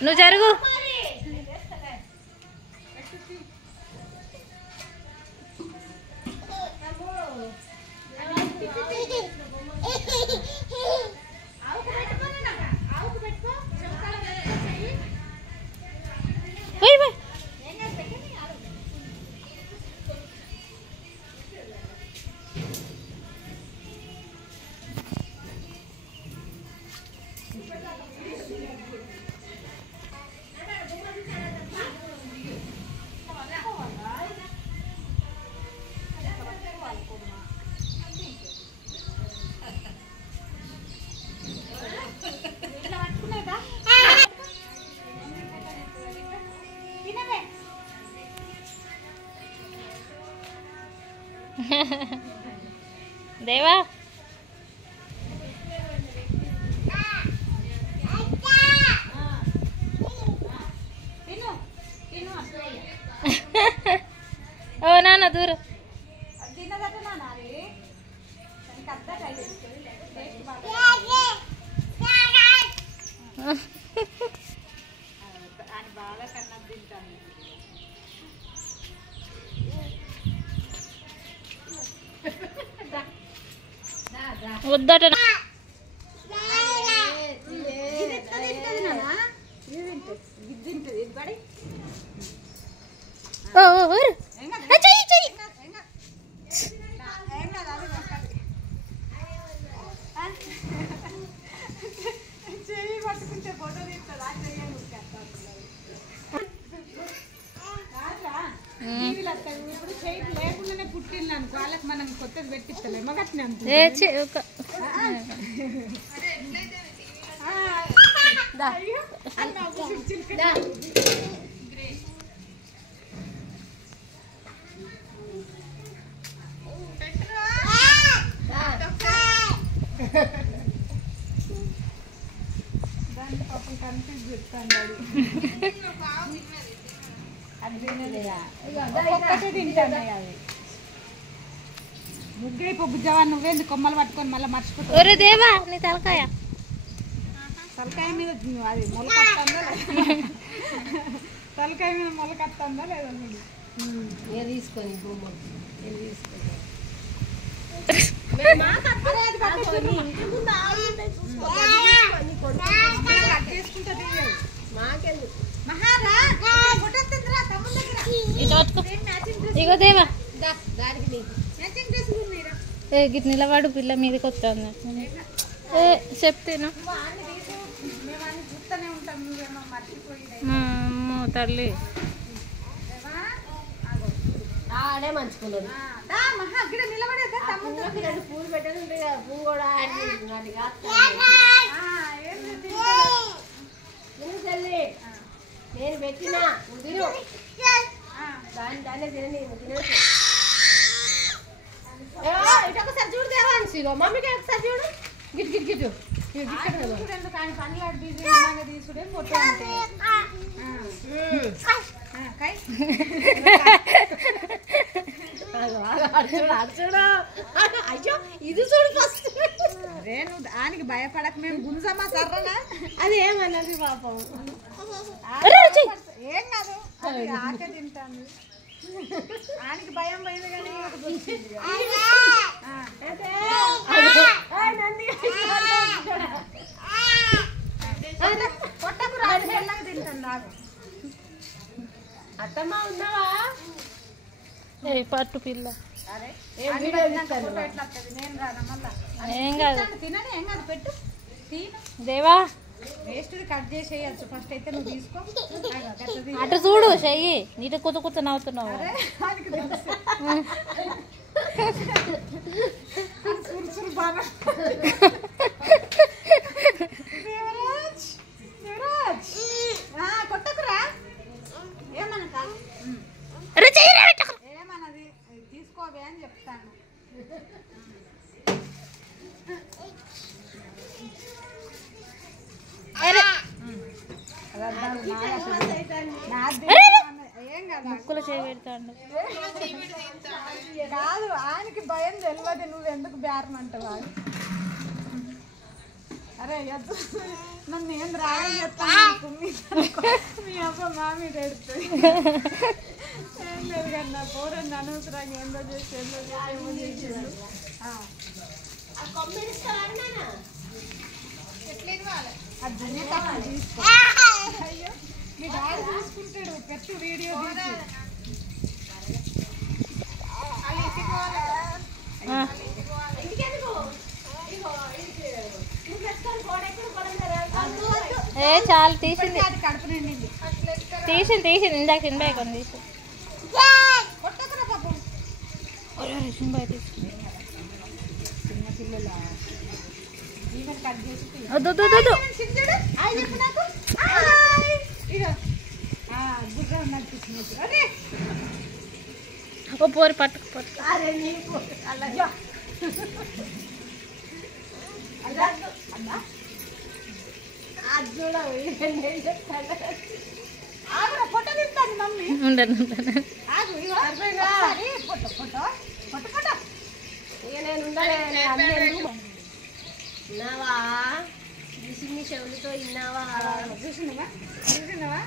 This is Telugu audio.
నువ్వు జరుగు. దేవా ఓ నాన్న దూరం వద్దట లేకుండానే పుట్టింది అనుకో వాళ్ళకి మనం కొత్తది పెట్టిస్తలే మగట్నే దాన్ని పాపం కన్ఫ్యూజ్ చెప్తాను ఒక్కటే తింటాను అవి ముగ్గురే బుజ్జవా నువ్వేంది కొమ్మలు పట్టుకొని మళ్ళీ మర్చిపోతావు దేవా నీ తలకాయ మీద అది మొలకత్తందా లేదా తలకాయ మీద మొలకత్తందా లేదా తీసుకొని తీసుకొని ఇగో దేవా గిట్ నిలవాడు పిల్ల మీదకి వస్తుంది చెప్తేను అమ్మో తల్లి మంచుకున్నాడు పూలు పెట్టాను పువ్వు కూడా తల్లి నేను పెట్టినా తిను దాన్నే తినని తినేసి ఇటొకసారి చూడు దేవాన్సిగో మమ్మీకి ఒకసారి చూడు గిట్ గిట్ గిట్ కానీ పనులు బిజీ తీసుడే ఫోటో అయ్యో ఇది చూడు ఫస్ట్ అదే నువ్వు దానికి భయపడక మేము గుంజమ్మా సర్రగా అది ఏమన్నది పాపం ఏం కాదు ఆకే తింటాను ఆయనకి భయం పోయింది కానీ కొట్టకు రాదు మెల్లగా తింటాను నాకు అత్తమ్మ ఉన్నావా పట్టు పిల్ల నేను రాదా మళ్ళా ఏం కాదు తినని ఏం కాదు పెట్టు దేవా వేస్ట్ కట్ చేసేయచ్చు ఫస్ట్ అయితే నువ్వు తీసుకో అటు చూడు చెయ్యి నీట కొత్త కొత్త నవ్వుతున్నావు కొట్టకురా ఏమన్నది తీసుకోవే అని చెప్తాను ముక్కులు చేయబెడతాడు కాదు ఆయనకి భయం తెలియదు నువ్వు ఎందుకు బేరం అంటావు అరే నన్ను ఏం రాగం చెప్తాను మీ అబ్బ మామి పెడుతుంది ఏం లేదు కానీ నా పోరని అనవసరంగా ఏందో చేసి ఏమో చేసిండు అది తీసుకో అయ్యో మీ డాడీ చూసుకుంటాడు పెట్టి వీడియో ఏ చాలు తీసింది కడుపు నిండింది తీసింది ఇందాక చిన్నబాయ్ కొన్ని తీసింది కొట్టకురా పాపం చిన్నబాయ్ తీసింది చిన్న పిల్లల ఈవెన్ కట్ చేసి వద్దు చిన్నడు హాయ్ చెప్పు నాకు ఇగో గుర్రం నడిపిస్తున్నట్టు అరే ఓ పోరి పట్టుకు అరే నీకు అలా అది చూడవు నేను చెప్తాను ఆగురా ఫోటో తీస్తాను మమ్మీ ఉండను ఆగు ఇగో ఒకసారి ఫోటో ఇక నేను ఉండలే విన్నావా చిన్ని చెవులతో విన్నావా చూసినావా